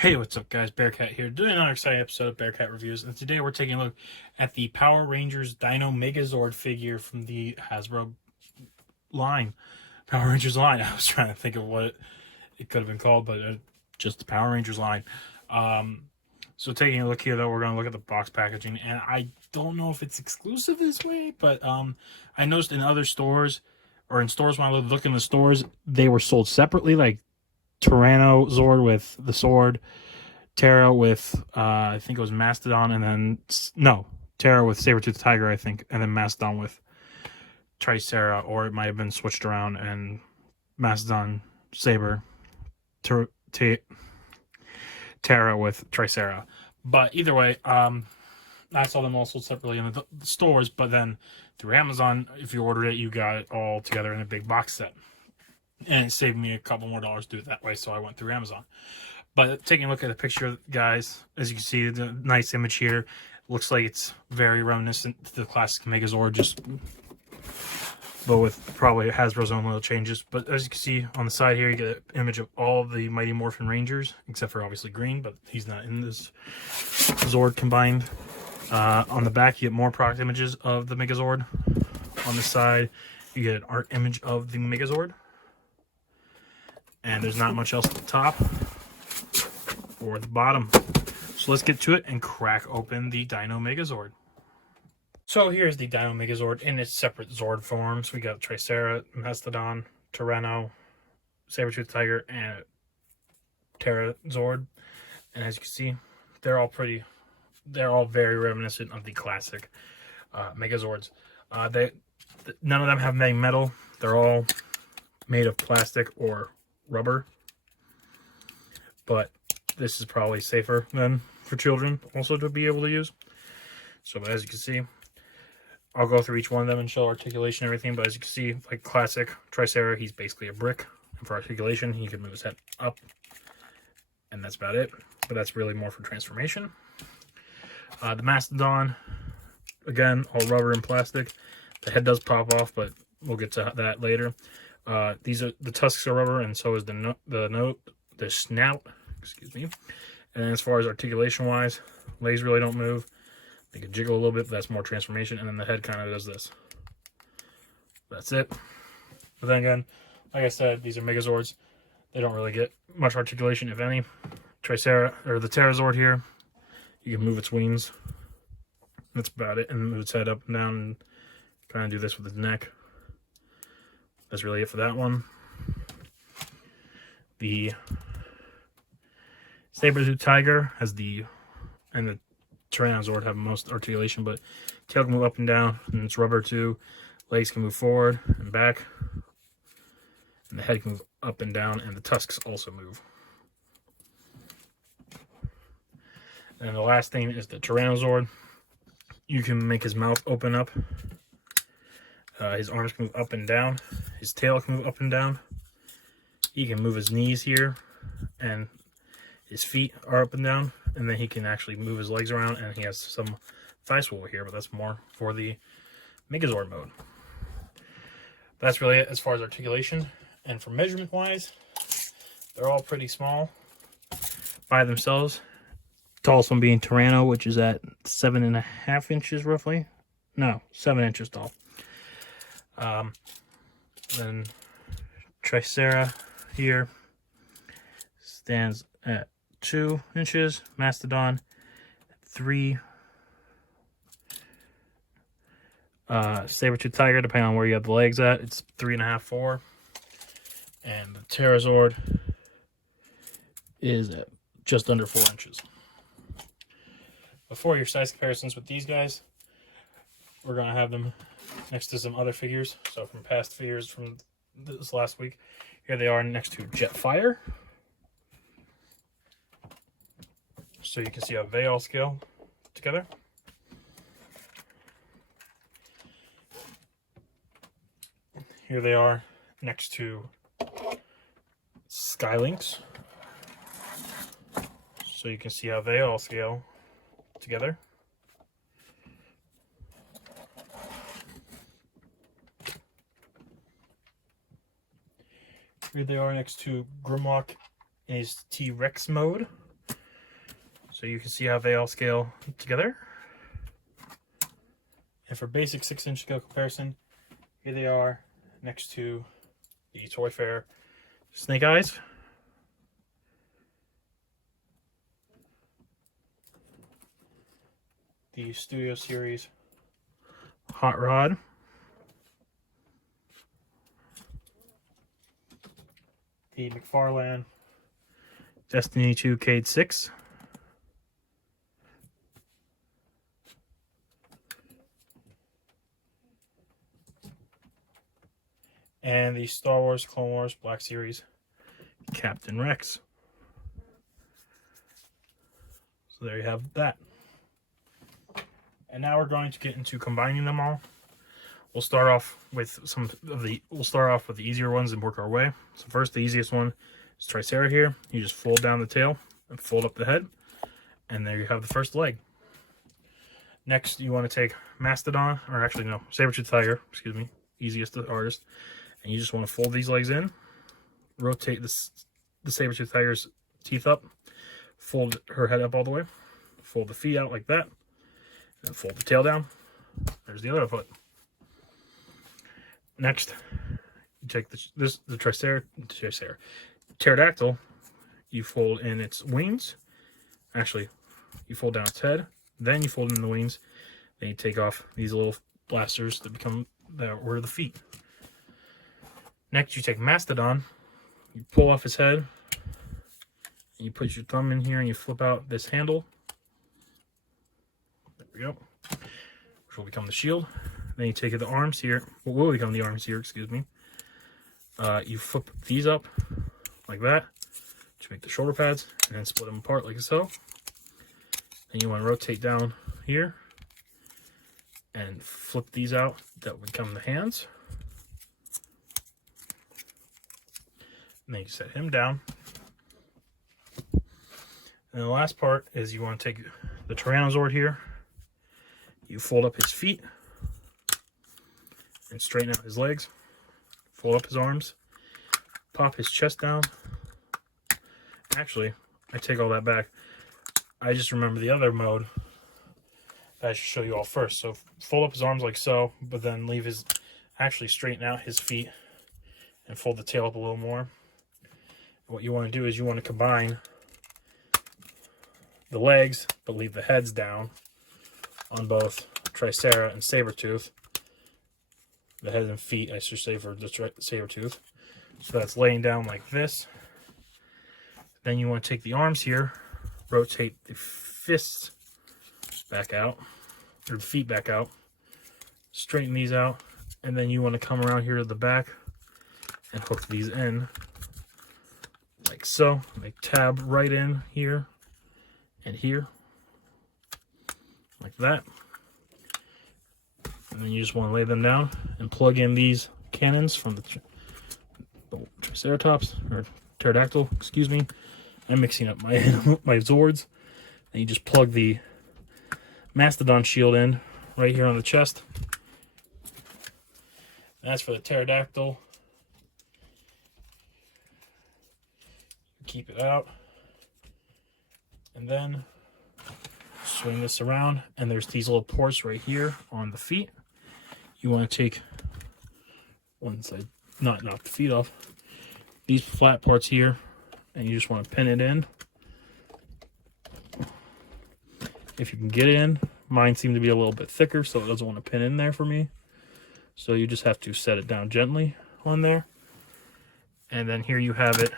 Hey, what's up, guys? Bearcat here, doing another exciting episode of Bearcat Reviews, and today we're taking a look at the Power Rangers Dino Megazord figure from the Hasbro line. Power Rangers line. I was trying to think of what it could have been called, but just the Power Rangers line. So taking a look here, though, we're going to look at the box packaging, and I don't know if it's exclusive this way, but I noticed in other stores, or in stores when I would look in the stores, they were sold separately, like Tyranno with the sword, Terra with I think it was Mastodon, and then no, Terra with Saber-Tooth Tiger, I think, and then Mastodon with Tricera, or it might have been switched around and Mastodon, Saber, Terra with Tricera. But either way, I saw them all sold separately in the stores, but then through Amazon, if you ordered it, you got it all together in a big box set. And it saved me a couple more dollars to do it that way, so I went through Amazon. But taking a look at the picture, guys, as you can see, the nice image here, looks like it's very reminiscent to the classic Megazord, but with probably Hasbro's own little changes. But as you can see on the side here, you get an image of all of the Mighty Morphin Rangers, except for obviously Green, but he's not in this Zord combined. On the back, you get more product images of the Megazord. On the side, you get an art image of the Megazord. And there's not much else at the top or the bottom. So let's get to it and crack open the Dino Megazord. So here's the Dino Megazord in its separate Zord forms. We got Tricera, Mastodon, Tyranno, Saber-Tooth Tiger, and Terra Zord. And as you can see, they're all very reminiscent of the classic Megazords. None of them have any metal. They're all made of plastic or rubber, but this is probably safer than for children also to be able to use. So as you can see, I'll go through each one of them and show articulation and everything, but as you can see, like classic Tricera, he's basically a brick, and for articulation he can move his head up, and that's about it. But that's really more for transformation. The Mastodon, again, all rubber and plastic. The head does pop off, but we'll get to that later. These are the tusks are rubber, and so is the snout. Excuse me. And as far as articulation wise, legs really don't move. They can jiggle a little bit, but that's more transformation. And then the head kind of does this. That's it. But then again, like I said, these are Megazords. They don't really get much articulation, if any. Tricera, or the Terrazord here, you can move its wings. That's about it. And move its head up and down, and kind of do this with its neck. That's really it for that one. The Saber-Tooth Tiger and the Tyrannosaur have most articulation, but tail can move up and down, and it's rubber too. Legs can move forward and back, and the head can move up and down, and the tusks also move. And the last thing is the Tyrannosaur. You can make his mouth open up. His arms can move up and down. His tail can move up and down. He can move his knees here, and his feet are up and down. And then he can actually move his legs around, and he has some thigh swivel here, but that's more for the Megazord mode. That's really it as far as articulation. And for measurement wise, they're all pretty small by themselves. Tallest one being Tyranno, which is at 7.5 inches roughly. No, 7 inches tall. Then Tricera here stands at 2 inches. Mastodon 3. Saber-Tooth Tiger, depending on where you have the legs at, it's 3.5, 4. And the Terrazord is at just under 4 inches. Before your size comparisons with these guys, we're going to have them next to some other figures. So from past figures from this last week, here they are next to Jetfire. So you can see how they all scale together. Here they are next to Skylinks. So you can see how they all scale together. Here they are next to Grimlock in his T-Rex mode. So you can see how they all scale together. And for basic 6-inch scale comparison, here they are next to the Toy Fair Snake Eyes. The Studio Series Hot Rod. The McFarlane Destiny 2 Cade 6. And the Star Wars Clone Wars Black Series Captain Rex. So there you have that. And now we're going to get into combining them all. We'll start off with the easier ones and work our way. So first, the easiest one is Tricera here. You just fold down the tail and fold up the head, and there you have the first leg. Next, you want to take Mastodon, or actually no, Saber-Tooth Tiger, excuse me, easiest to the hardest. And you just want to fold these legs in, rotate the Saber-Tooth Tiger's teeth up, fold her head up all the way, fold the feet out like that, and fold the tail down. There's the other foot. Next, you take the pterodactyl, you fold in its wings. Actually, you fold down its head, then you fold in the wings, then you take off these little blasters that were the feet. Next, you take Mastodon, you pull off his head, and you put your thumb in here and you flip out this handle. There we go. Which will become the shield. Then you take the arms here, what will become the arms here, excuse me. You flip these up like that to make the shoulder pads, and then split them apart like so. Then you want to rotate down here and flip these out. That will become the hands. And then you set him down. And the last part is you want to take the Tyrannosaur here. You fold up his feet and straighten out his legs. Fold up his arms. Pop his chest down. Actually, I take all that back. I just remember the other mode that I should show you all first. So fold up his arms like so, but then actually straighten out his feet and fold the tail up a little more. What you want to do is you want to combine the legs, but leave the heads down on both Tricera and Sabertooth. The head and feet, I should say, for the Sabertooth. So that's laying down like this. Then you want to take the arms here, rotate the fists back out, or the feet back out, straighten these out, and then you want to come around here to the back and hook these in like so. Like tab right in here and here, like that. And then you just want to lay them down and plug in these cannons from the Triceratops, or pterodactyl, excuse me. I'm mixing up my my Zords. And you just plug the Mastodon shield in right here on the chest. That's for the pterodactyl. Keep it out. And then swing this around, and there's these little ports right here on the feet. You want to take one side, not knock the feet off, these flat parts here, and you just want to pin it in. If you can get it in, mine seem to be a little bit thicker, so it doesn't want to pin in there for me. So you just have to set it down gently on there. And then here you have it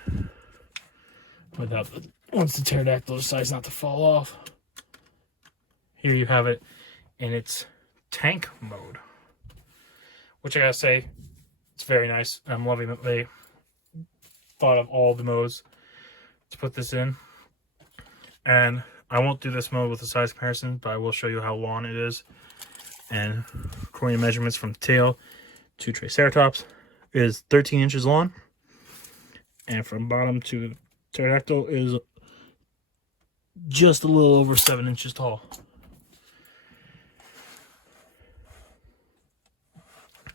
once the pterodactyl decides not to fall off. Here you have it in its tank mode, which I gotta say, it's very nice. I'm loving that they thought of all the modes to put this in. And I won't do this mode with the size comparison, but I will show you how long it is. And according to measurements from tail to Triceratops, it is 13 inches long. And from bottom to pterodactyl is just a little over 7 inches tall.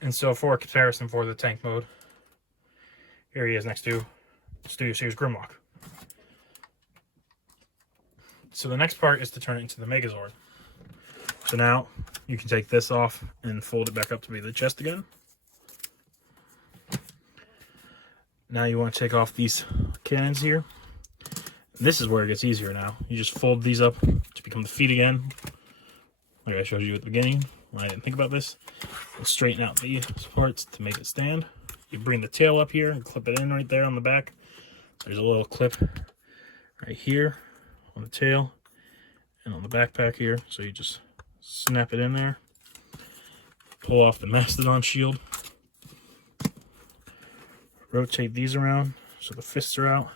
And so for a comparison for the tank mode, here he is next to Studio Series Grimlock. So the next part is to turn it into the Megazord. So now you can take this off and fold it back up to be the chest again. Now you want to take off these cannons here. This is where it gets easier now. You just fold these up to become the feet again. Like I showed you at the beginning when I didn't think about this. And straighten out these parts to make it stand. You bring the tail up here and clip it in right there on the back. There's a little clip right here on the tail and on the backpack here. So you just snap it in there. Pull off the Mastodon shield. Rotate these around so the fists are out.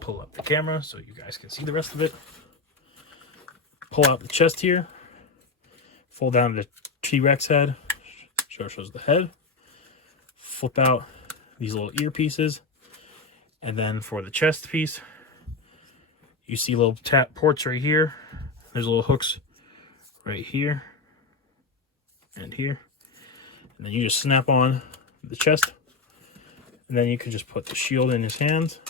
Pull up the camera so you guys can see the rest of it. Pull out the chest here. Fold down the T-Rex head. Shows the head. Flip out these little ear pieces. And then for the chest piece, you see little tap ports right here. There's little hooks right here and here. And then you just snap on the chest. And then you can just put the shield in his hands.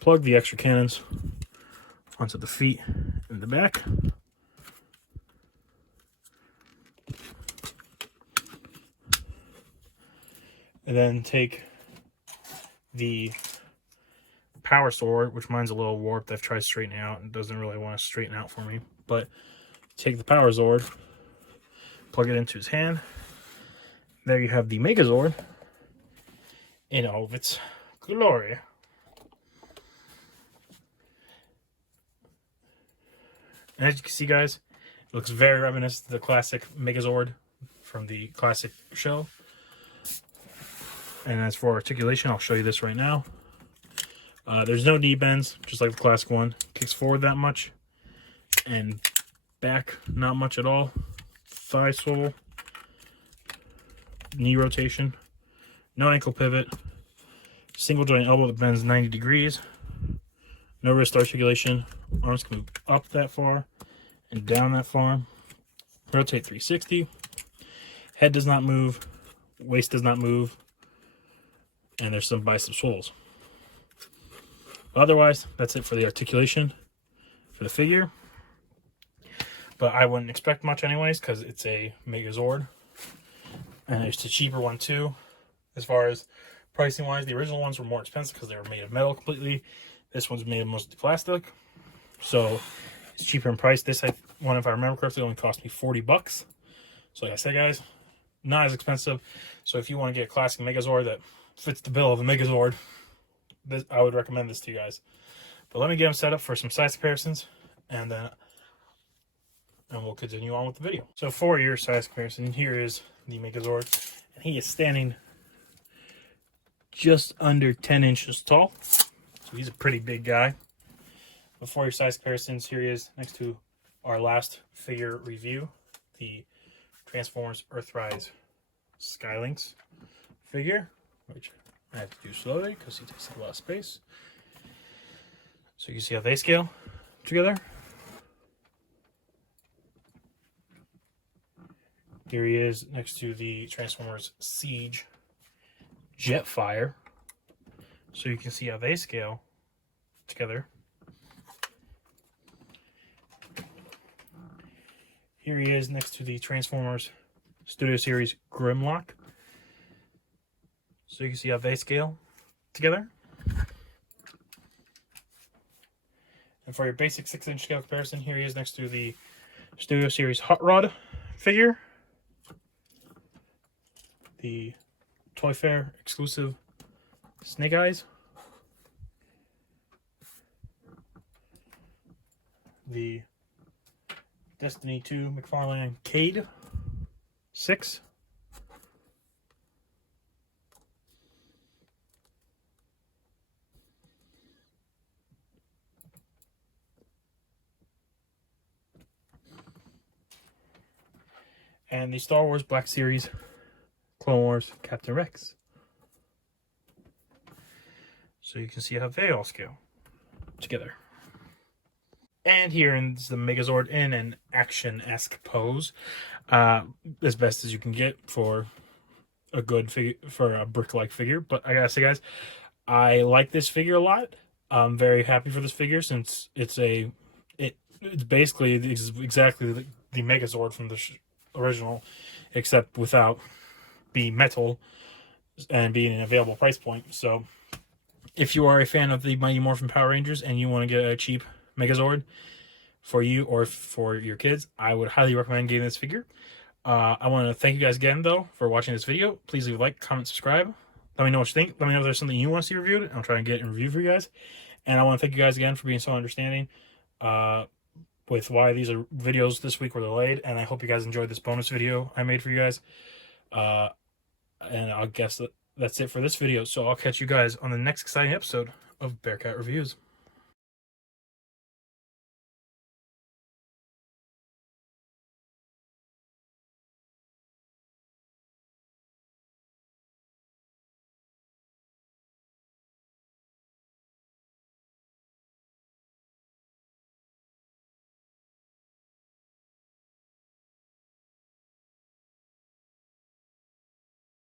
Plug the extra cannons onto the feet in the back. And then take the power sword, which mine's a little warped. I've tried straightening out and doesn't really want to straighten out for me. But take the power sword, plug it into his hand. There you have the Megazord in all of its glory. And as you can see, guys, it looks very reminiscent to the classic Megazord from the classic show. And as for articulation, I'll show you this right now. There's no knee bends, just like the classic one. Kicks forward that much. And back, not much at all. Thigh swivel. Knee rotation. No ankle pivot. Single joint elbow that bends 90 degrees. No wrist articulation. Arms can move up that far and down that far. Rotate 360. Head does not move. Waist does not move. And there's some bicep swivels. Otherwise, that's it for the articulation for the figure. But I wouldn't expect much anyways, because it's a Megazord. And it's a cheaper one too. As far as pricing wise, the original ones were more expensive because they were made of metal completely. This one's made of mostly plastic. So it's cheaper in price. This one, if I remember correctly, only cost me 40 bucks. So like I said, guys, not as expensive. So if you want to get a classic Megazord that fits the bill of a Megazord, I would recommend this to you guys. But let me get them set up for some size comparisons, and we'll continue on with the video. So for your size comparison, here is the Megazord, and he is standing just under 10 inches tall. So he's a pretty big guy. Before your size comparisons, here he is next to our last figure review, the Transformers Earthrise Skylynx figure, which I have to do slowly because he takes a lot of space. So you can see how they scale together. Here he is next to the Transformers Siege Jetfire. So you can see how they scale together. Here he is next to the Transformers Studio Series Grimlock. So you can see how they scale together. And for your basic 6-inch scale comparison, here he is next to the Studio Series Hot Rod figure. The Toy Fair exclusive Snake Eyes. The Destiny 2 McFarlane Cade 6. And the Star Wars Black Series Clone Wars Captain Rex. So you can see how they all scale together. And here is the Megazord in an action-esque pose, as best as you can get for a good figure, for a brick-like figure. But I gotta say, guys, I like this figure a lot. I'm very happy for this figure since it's basically exactly the Megazord from the original, except without being metal and being an available price point. So if you are a fan of the Mighty Morphin Power Rangers and you want to get a cheap Megazord for you or for your kids, I would highly recommend getting this figure. I want to thank you guys again, though, for watching this video. Please leave a like, comment, subscribe. Let me know what you think. Let me know if there's something you want to see reviewed. I'll try and get it in review for you guys. And I want to thank you guys again for being so understanding with why these are videos this week were delayed. And I hope you guys enjoyed this bonus video I made for you guys. And I guess that's it for this video. So I'll catch you guys on the next exciting episode of Bearcat Reviews.